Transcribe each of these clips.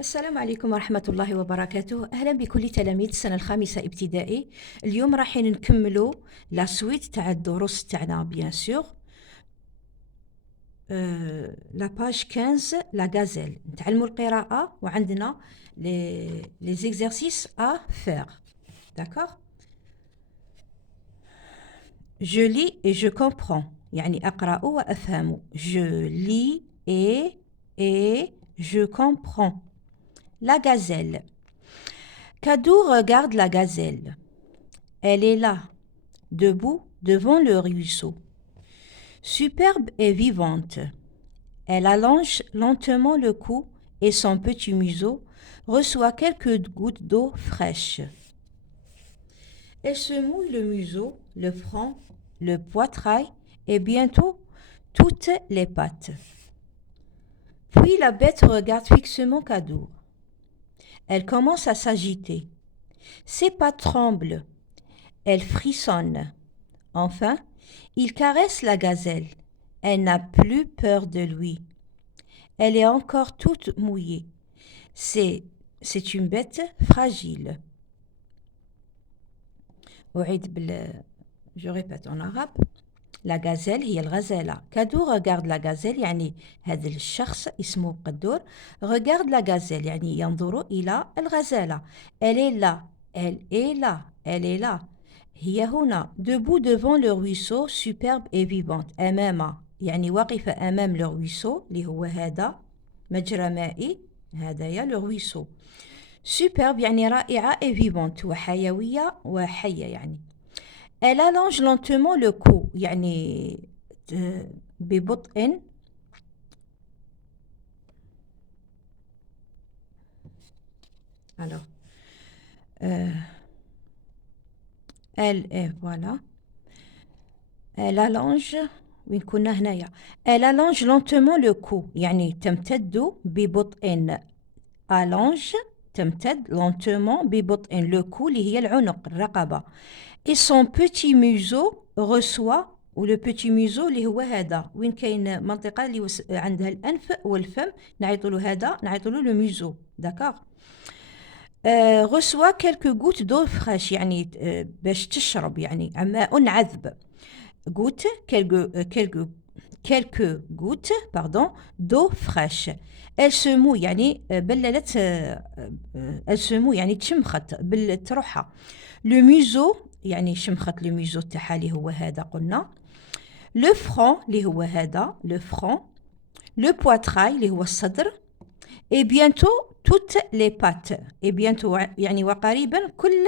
السلام عليكم ورحمة الله وبركاته. أهلا بكل تلاميذ السنة الخامسة ابتدائي. اليوم راح نكملوا لا سويت تاع الدروس تاعنا بيان سور. لا باج 15 لا غازيل. نتعلموا القراءة وعندنا لي زيكزارسيس ا فير. داكور. Je lis et je comprends. يعني أقرأ وأفهم. Je lis et je comprends. La gazelle. Kadou regarde la gazelle. Elle est là, debout devant le ruisseau. Superbe et vivante. Elle allonge lentement le cou et son petit museau reçoit quelques gouttes d'eau fraîche. Elle se mouille le museau, le front, le poitrail et bientôt toutes les pattes. Puis la bête regarde fixement Kadou. Elle commence à s'agiter. Ses pattes tremblent. Elle frissonne. Enfin, il caresse la gazelle. Elle n'a plus peur de lui. Elle est encore toute mouillée. C'est une bête fragile. Je répète en arabe. La gazelle هي الغزالة. Kadou regarde la gazelle يعني هذا الشخص اسمه قدور regarde la gazelle يعني ينظر إلى الغزالة. Elle est là. Elle est là. Elle est là. هي هنا. Debout devant le ruisseau superbe et vivante. أمام يعني واقفة أمام le ruisseau اللي هو هذا مجرى مائي. هذايا le ruisseau. Superbe يعني رائعة et vivante وحيوية وحية يعني. Elle allonge lentement le cou يعني ببطء. Alors elle est voilà. Elle allonge وين كنا هنايا. Elle allonge lentement le cou يعني تمتد ببطء. allonge تمتد lentement ببطء le cou اللي هي العنق الرقبة. Et son petit museau reçoit ou le petit museau اللي هو هذا وين كاين منطقة اللي عندها الأنف والفم نعيطوا له هذا نعيطوا له le museau. D'accord. reçoit quelques gouttes d'eau fraîche يعني باش تشرب يعني ماء عذب. gouttes quelques gouttes pardon d'eau fraîche. Elle se mouille يعني بللت. elle se mouille يعني تشمخت بلت روحها. le museau يعني شمخت le museau تاعها اللي هو هذا قلنا. le front اللي هو هذا le front. le poitrail اللي هو الصدر. et bientôt toutes les pattes. et bientôt يعني وقريبا كل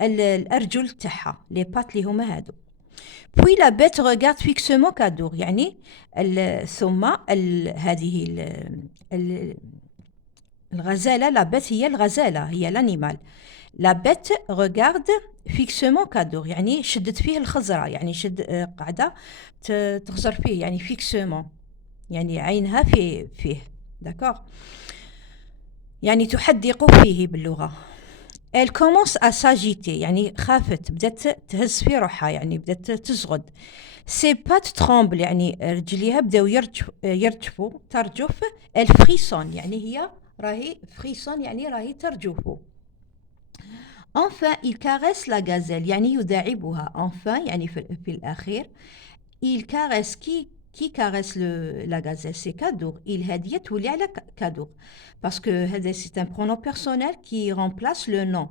الأرجل تاعها les pattes اللي هما هادو. Puis la bête regarde fixement Kadou يعني ثم هذه الغزالة. la bête هي الغزالة هي l'animal. la bête regarde fixement Kadou يعني شدت فيه الخزرة يعني قاعدة تخزر فيه يعني fixement يعني عينها فيه. d'accord يعني تحدق فيه باللغة. Elle commence à s'agiter يعني خافت بدأت تهز في روحها يعني بدأت تزغد. Ses pattes tremblent يعني رجليها بدأوا يرجفوا ترجف. Elle frissonne يعني هي راهي frissonne يعني راهي ترجف. Enfin il caresse la gazelle يعني يداعبها. Enfin يعني في الأخير. Il caresse qui caresse la gazelle c'est Kadou. Il هدية تولي على Kadou parce que c'est un pronom personnel qui remplace le nom.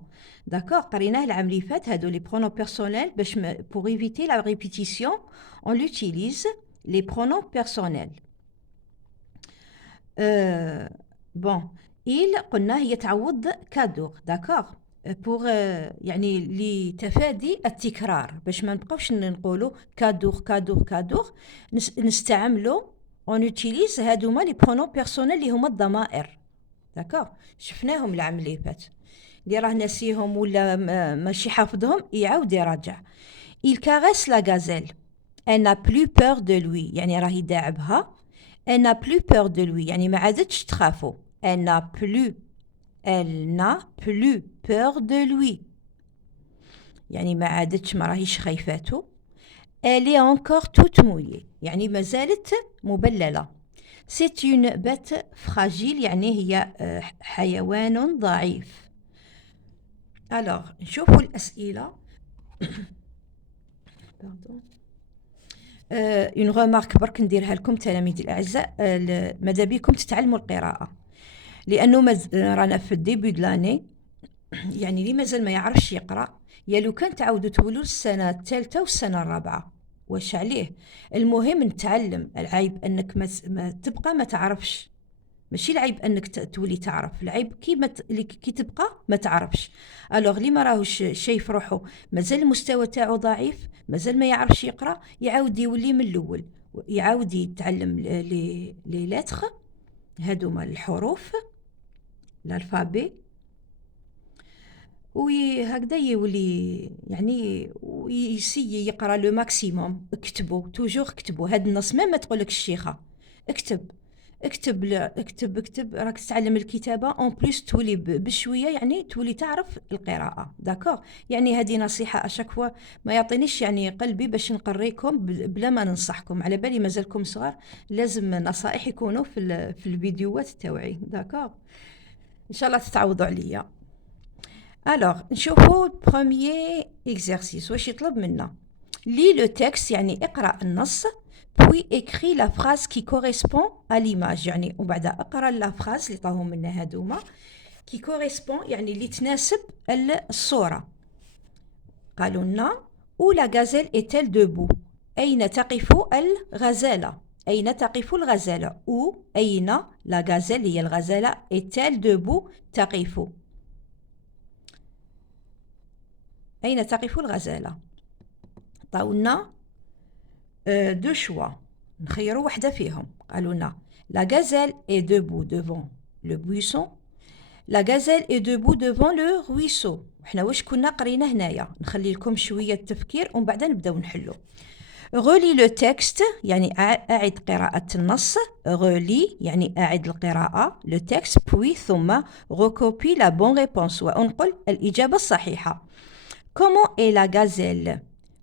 D'accord. قريناه العام اللي فات هادو les pronoms personnels باش pour éviter la répétition on utilise les pronoms personnels. bon il قلنا هي تعوض Kadou. d'accord. pour يعني لتفادي التكرار باش ما نبقاوش نقولوا كادور نستعملوا on utilise هادوما لي برونون بيرسونيل اللي هما الضمائر. داكوغ. شفناهم العام اللي فات اللي راه ناسيهم ولا ماشي حافظهم يعاود يراجع. il caresse la gazelle. elle n'a plus peur de lui يعني راه يداعبها. elle n'a plus peur de lui يعني ما عادتش تخافو. elle n'a plus peur de lui يعني ما عادتش ما راهيش خايفاتو. elle est encore toute mouillée يعني ما زالت مبللة. C'est une bête fragile يعني هي حيوان ضعيف. Alors نشوفوا الأسئلة. Pardon. Une remarque برك نديرها لكم تلاميذي الأعزاء، ماذا بيكم تتعلموا القراءة، لأنه رانا في الديبي دو لاني، يعني اللي مازال ما يعرفش يقرأ يا لو كان تعاودوا تولوا السنة الثالثة والسنة الرابعة، واش عليه؟ المهم نتعلم. العيب أنك ما تبقى ما تعرفش، ماشي العيب أنك تولي تعرف، العيب كي تبقى ما تعرفش. ألوغ اللي ما راهوش شايف روحو مازال المستوى تاعو ضعيف، مازال ما يعرفش يقرأ، يعاود يولي من الأول، يعاود يتعلم لي لتر، هادوما الحروف الألفابي، وهكذا يولي يعني ويسي يقرا لو ماكسيموم. اكتبوا توجور، اكتبوا هاد النص، ما تقولك الشيخه، اكتب اكتب اكتب اكتب، راك تتعلم الكتابه اون بليس تولي بشويه يعني تولي تعرف القراءه. داكور، يعني هذه نصيحه اشاك فوا ما يعطينيش يعني قلبي باش نقريكم بلا ما ننصحكم، على بالي مازالكم صغار، لازم نصائح يكونوا في الفيديوهات تاوعي. داكور، ان شاء الله تتعوضوا عليا. Alors, نشوفوا premier exercice واش يطلب منا. lis le texte يعني اقرأ النص، puis écris la phrase qui correspond à l'image، يعني وبعد اقرأ la phrase اللي طاهم منا هادوما qui correspond يعني اللي تناسب الصورة. قالوا لنا où la gazelle est-elle debout، أين تقف الغزالة، أين تقف الغزالة، où أين la gazelle هي الغزالة est-elle debout تقف، أين تقف الغزالة. عطاونا دو شوا نخيروا واحدة فيهم. قالوا لنا la gazelle est debout devant le buisson، la gazelle est debout devant le ruisseau. وحنا واش كنا قرينا هنايا، نخلي لكم شوية تفكير ومن بعد نبداو نحلو. relis le texte يعني أعد قراءة النص، relis يعني أعد القراءة le texte، puis ثم recopie la bonne réponse وانقل الإجابة الصحيحة. Comment est la gazelle؟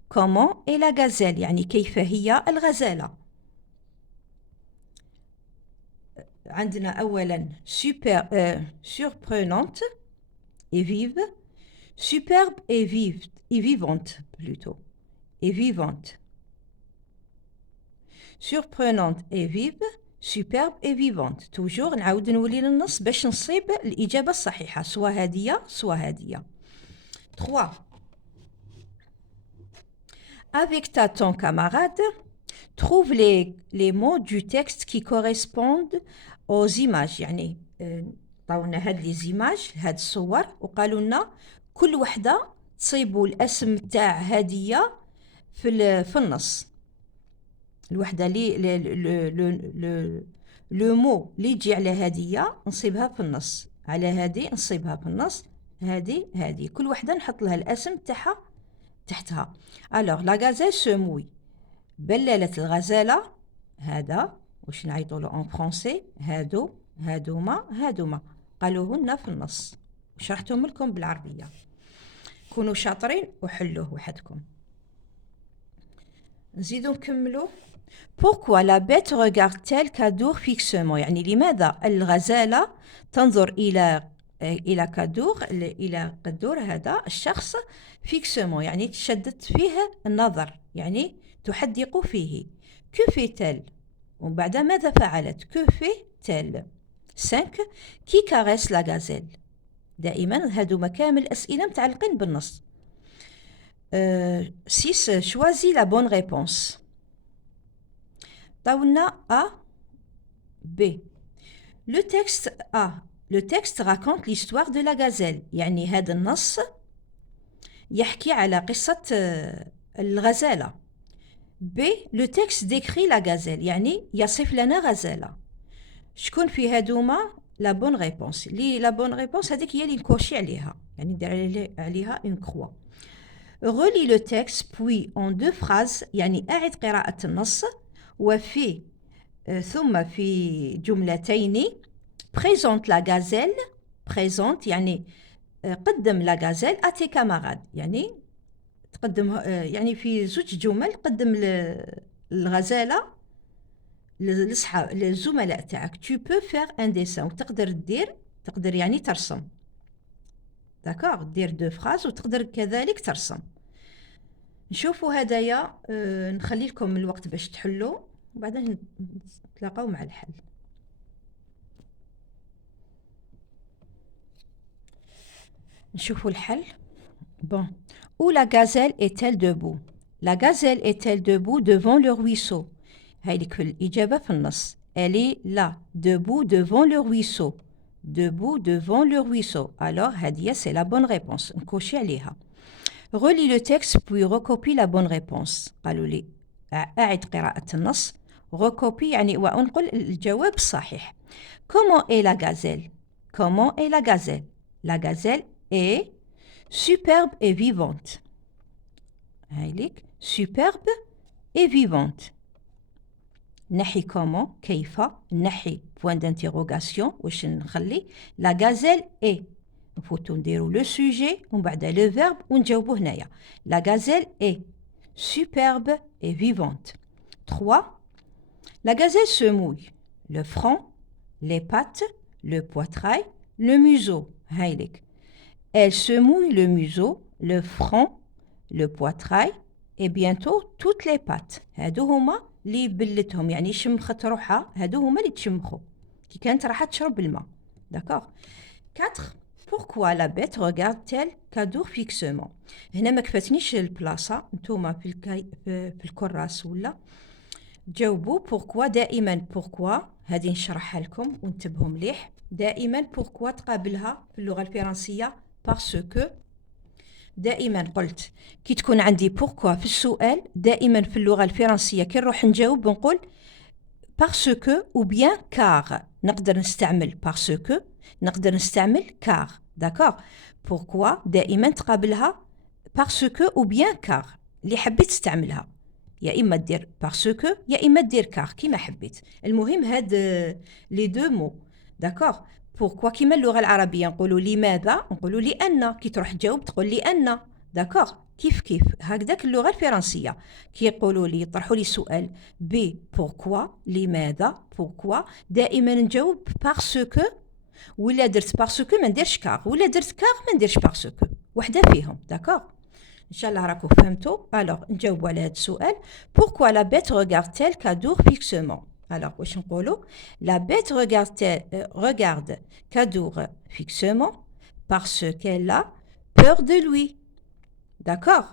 Comment est la gazelle؟ يعني كيف هي الغزالة. عندنا أولا surprenante et vive، superbe et vive et vivante plutôt et vivante. surprenante et vive، superbe et vivante. toujours نعاود نولي للنص باش نصيب الإجابة الصحيحة، سوا هادية سوا هادية. 3. Avec ton camarade, trouve les mots du texte qui correspondent aux images. يعني طاونا هاد لي زيماج، هاد الصور، وقالوا لنا كل وحده تصيبوا الاسم تاع هديه في النص. الوحده لو مو اللي يجي على هديه نصيبها في النص، على هذه نصيبها في النص، هذه كل وحده نحط لها الاسم تاعها تحتها. alors la gazelle se mouille، بللت الغزالة، هذا واش نعيطوا له en français، هادوما قالوهن في النص، وشرحتهم لكم بالعربية. كونوا شاطرين وحلوه وحدكم. نزيدو نكملو. pourquoi la bête regarde-t-elle Kadour fixement، يعني لماذا الغزالة تنظر إلى كادور، إلى قدور هذا الشخص فيكسمون يعني تشدد فيه النظر، يعني تحدق فيه. que fait-elle، ومن بعد ماذا فعلت، que fait-elle. 5. qui caresse la gazelle، دائما هادو مكامل الأسئلة متعلقين بالنص. 6. choisis la bonne réponse. طاولنا A B. le texte A، le texte raconte l'histoire de la gazelle، يعني هذا النص يحكي على قصة الغزالة. B. le texte décrit la gazelle، يعني يصف لنا غزالة. شكون في هادوما لا بون ريبونس؟ لي لا بون ريبونس هذيك هي اللي نكوشي عليها، يعني ندير عليها اون كروا. relis le texte puis en 2 phrases، يعني أعد قراءة النص، وفي ثم في جملتين. présente la gazelle، présente يعني قدم la gazelle à tes camarades، يعني تقدم يعني في 2 جمل قدم الغزالة للزملاء تاعك. tu peux faire un dessin وتقدر تقدر يعني ترسم. داكوغ دير دو فراز وتقدر كذلك ترسم. نشوفوا هدايا نخلي لكم الوقت باش تحلوا وبعدين نتلاقاو مع الحل. نشوفوا الحل. Bon. Où la gazelle est-elle debout? La gazelle est-elle debout devant le ruisseau? هايلك في الإجابة في النص. Elle est là, debout devant le ruisseau. Debout devant le ruisseau. Alors, هادية c'est la bonne réponse. نكوشي عليها. Relis le texte puis recopie la bonne réponse. قالوا لي أعد قراءة النص. Recopie يعني وأنقل الجواب الصحيح. Comment est la gazelle? Comment est la gazelle? La gazelle est superbe et vivante. هايلك superbe et vivante. نحي comment كيف نحي point d'interrogation واش نخلي la gazelle est نفوتو نديرو le sujet ومن بعد le verbe ونجاوبو هنايا. La gazelle est superbe et vivante. 3. La gazelle se mouille. Le front, les pattes, le poitrail, le museau. هايلك. Elle se mouille le museau, le front, le poitrail et bientôt toutes les pattes. هادو هما اللي بلتهم يعني شمخت روحها. هادو هما اللي تشمخوا كي كانت راح تشرب الماء. داكوغ. 4. Pourquoi la bête regarde-t-elle كادور fixement? هنا ما كفاتنيش البلاصة. نتوما في الكراس ولا جاوبوا pourquoi. دائما pourquoi هذه نشرحها لكم وانتبهوا مليح. دائما pourquoi تقابلها في اللغة الفرنسية parce que. دائما قلت كي تكون عندي pourquoi في السؤال دائما في اللغة الفرنسية كي نروح نجاوب نقول parce que ou bien car. نقدر نستعمل parce que نقدر نستعمل car. داكوغ. pourquoi دائما تقابلها parce que ou bien car. اللي حبيت تستعملها يا إما تدير parce que يا إما تدير car كيما حبيت. المهم هاد لي دو مو. داكوغ. pourquoi كيما اللغة العربية نقولوا لماذا نقولوا لأن. كي تروح تجاوب تقول لأن. داكوغ. كيف هكذاك اللغة الفرنسية كي يقولوا لي يطرحوا لي سؤال ب pourquoi لماذا pourquoi دائما نجاوب parce que ولا درت parce que ما نديرش كار ولا درت كار ما نديرش parce que وحده فيهم. داكوغ. ان شاء الله راكم فهمتوا. الوغ نجاوبوا على هذا السؤال. pourquoi la bête regarde-t-elle Cadour fixement? alors واش نقولوا la bête regarde Cadour fixement parce qu'elle a peur de lui. d'accord.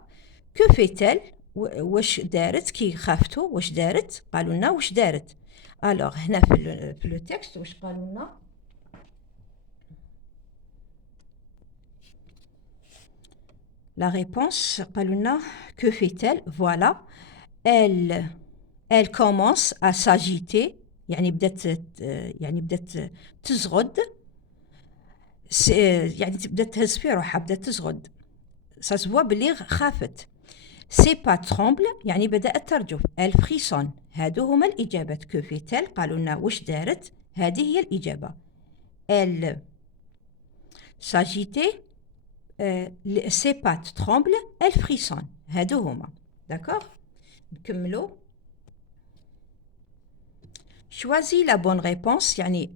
que fait-elle واش دارت كي خافتوا واش دارت؟ قالوا لنا واش دارت. الوغ هنا في لو تكست واش قالوا لنا؟ La réponse, قالوا que fait-elle? Voilà, elle commence à s'agiter. يعني بدات تزغد. يعني بدات تهز في روحها بدات تزغد. ça se voit بلي خافت. ses pas tremblent يعني بدأت ترجف. elle frissonne. هادو هما الإجابات. que fait-elle؟ قالوا لنا واش دارت. هذه هي الإجابة. elle s'agitait. ses pattes tremblent, elle frissonne. هادو هما. d'accord. نكملوا. choisis la bonne réponse يعني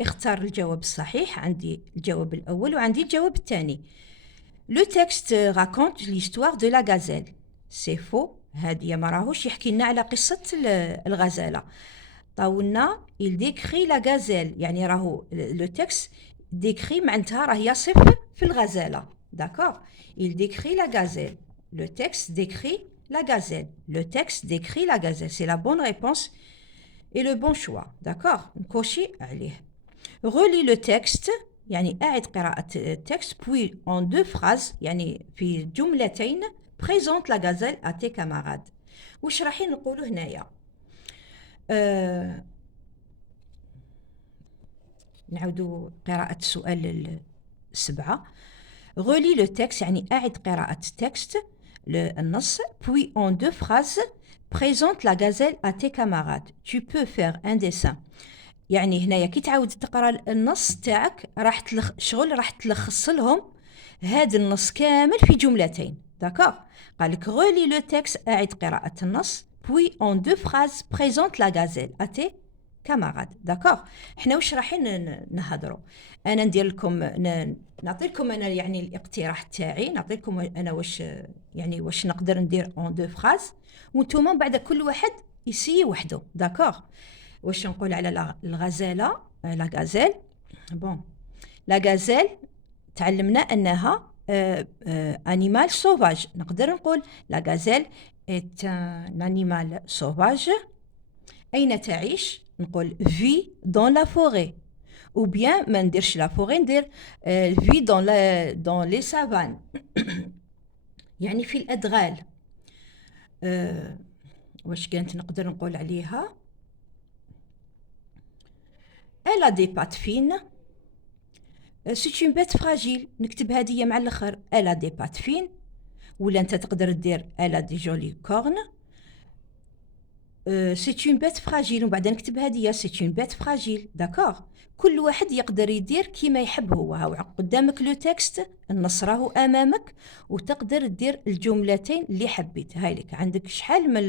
اختار الجواب الصحيح. عندي الجواب الأول وعندي الجواب الثاني. le texte raconte l'histoire de la gazelle. c'est faux. هادي ما راهوش يحكي لنا على قصة الغزالة. طاولنا il décrit la gazelle يعني راهو le texte décrit معناتها راه يصف في الغزالة. d'accord. il décrit la gazelle. le texte décrit la gazelle. le texte décrit la gazelle. c'est la bonne réponse et le bon choix. d'accord. نكوشي عليه. relis le texte يعني أعد قراءة التكست puis en 2 phrases يعني في جملتين présente la gazelle à tes camarades. واش رايحين نقولوا هنايا؟ نعودوا قراءة السؤال 7. relis le texte يعني أعد قراءة التكست النص puis en 2 phrases présente la gazelle à tes camarades. tu peux faire un dessin. يعني هنايا كي تعاود تقرا النص تاعك راح شغل راح تلخص لهم هذا النص كامل في جملتين. داكوغ. قالك relis le texte أعد قراءة النص puis en 2 phrases présente la gazelle à tes camarades. D'accord. حنا واش رايحين نهضروا؟ انا ندير لكم نعطيكم انا يعني الاقتراح تاعي، نعطيكم انا واش نقدر ندير en 2 phrases، وانتم من بعد كل واحد يسيي وحده. داكوغ. واش نقول على الغزاله؟ لا غازيل. بون، لا غازيل تعلمنا انها انيمال سوفاج. نقدر نقول لا غازيل est un animal sauvage. أين تعيش؟ نقول vit dans la forêt. ou bien ما نديرش la forêt، ندير vit dans les savanes. يعني في الأدغال. واش كانت نقدر نقول عليها؟ elle a des pattes fines. c'est une bête fragile. نكتب هذه مع الآخر. elle a des pattes fines. ولا أنت تقدر تدير elle a des jolies cornes. c'est une bête fragile. وبعدين نكتب هذه c'est une bête fragile. داكوغ. كل واحد يقدر يدير كيما يحب هو. هاو قدامك لو تكست، النص راهو امامك، وتقدر تدير الجملتين اللي حبيت. هاي لك عندك شحال من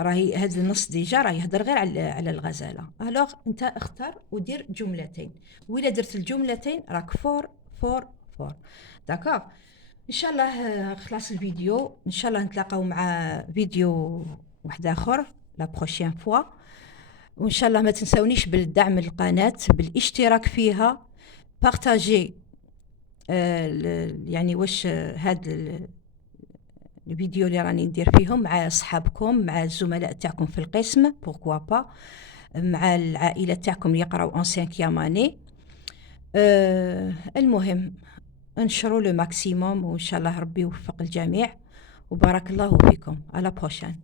راهي هذا النص ديجا راه يهضر غير على الغزاله. الوغ انت اختار ودير جملتين، وإلا درت الجملتين راك فور. داكوغ. ان شاء الله خلاص الفيديو. ان شاء الله نتلاقاو مع فيديو واحد اخر لا بروشين فوا. وإن شاء الله ما تنسونيش بالدعم القناة، بالاشتراك فيها، بارتاجي يعني واش هاد الفيديو اللي راني ندير فيهم مع صحابكم، مع الزملاء تاعكم في القسم، بوركوا با، مع العائلة تاعكم اللي يقراو ان 5e اني. المهم انشروا لو ماكسيموم، وإن شاء الله ربي يوفق الجميع، وبارك الله فيكم. على بروشان.